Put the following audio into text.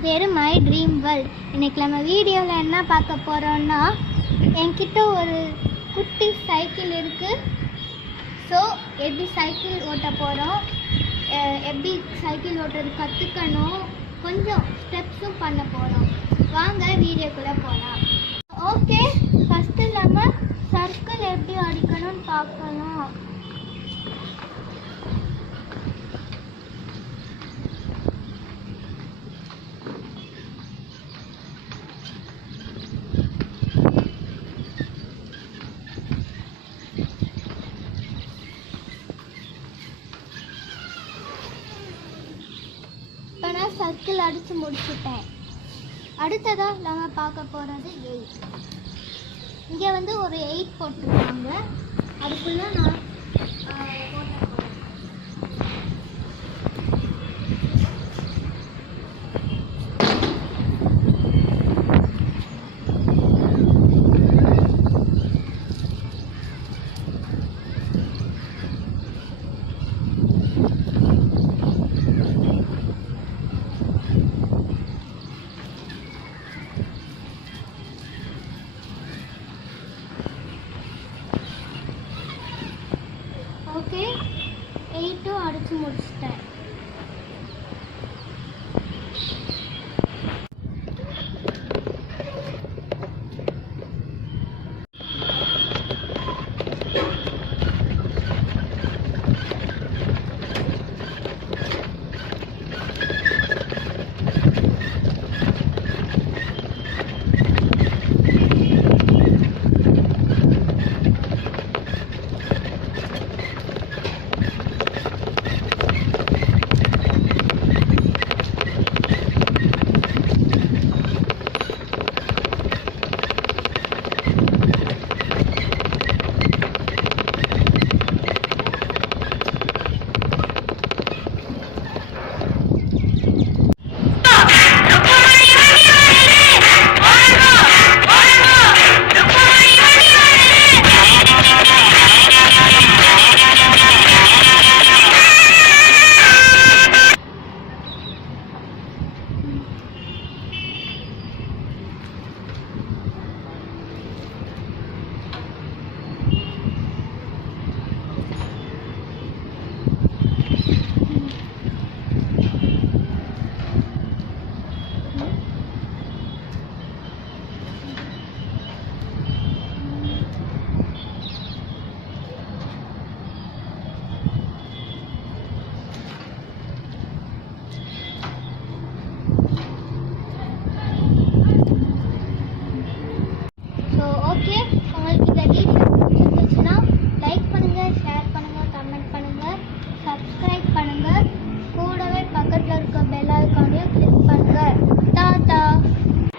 என் பேர் my dream world. இன்றைக்கி நம்ம வீடியோவில் என்ன பார்க்க போகிறோன்னா, என்கிட்ட ஒரு குட்டி சைக்கிள் இருக்குது. ஸோ எப்படி சைக்கிள் ஓட்ட போகிறோம், எப்படி சைக்கிள் ஓட்டுறது கற்றுக்கணும், கொஞ்சம் ஸ்டெப்ஸும் பண்ண போகிறோம். வாங்க வீடியோக்குள்ளே போகலாம். ஓகே, ஃபஸ்ட்டு நம்ம சர்க்கிள் எப்படி அடிக்கணும்னு பார்க்கலாம். இப்போ நான் சர்க்கிள் அடித்து முடிச்சுட்டேன். அடுத்ததாக நம்ம பார்க்க போகிறது 8. இங்கே வந்து ஒரு 8 போட்டிருக்காங்க. அதுக்குள்ளே நான் ஓகே 8 அடித்து முடிச்சிட்டேன்.